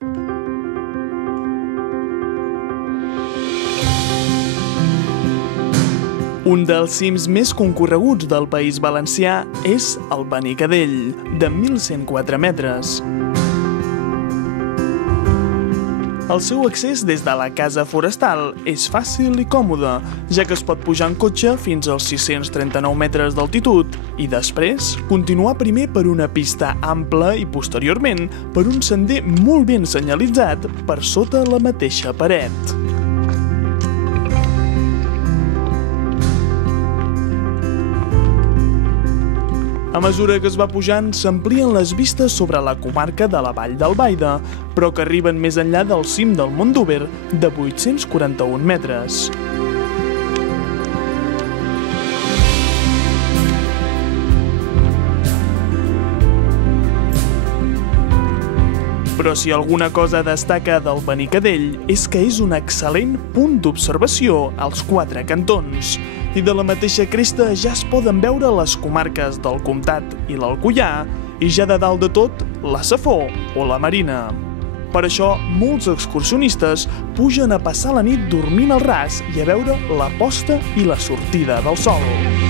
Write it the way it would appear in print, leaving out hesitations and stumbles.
Un dels cims més concorreguts del País Valencià és el Benicadell, de 1.104 metres. El seu accés des de la casa forestal és fàcil i còmode, ja que es pot pujar en cotxe fins als 639 metres d'altitud i després continuar primer per una pista ampla i posteriorment per un sender molt ben senyalitzat per sota la mateixa paret. A mesura que es va pujant, s'amplien les vistes sobre la comarca de la Vall d'Albaida, però que arriben més enllà del cim del Mont d'Úber, de 841 metres. Però si alguna cosa destaca del Benicadell és que és un excel·lent punt d'observació als 4 cantons, i de la mateixa cresta ja es poden veure les comarques del Comtat i l'Alcoià, i ja de dalt de tot, la Safor o la Marina. Per això, molts excursionistes pugen a passar la nit dormint al ras i a veure la posta i la sortida del sol.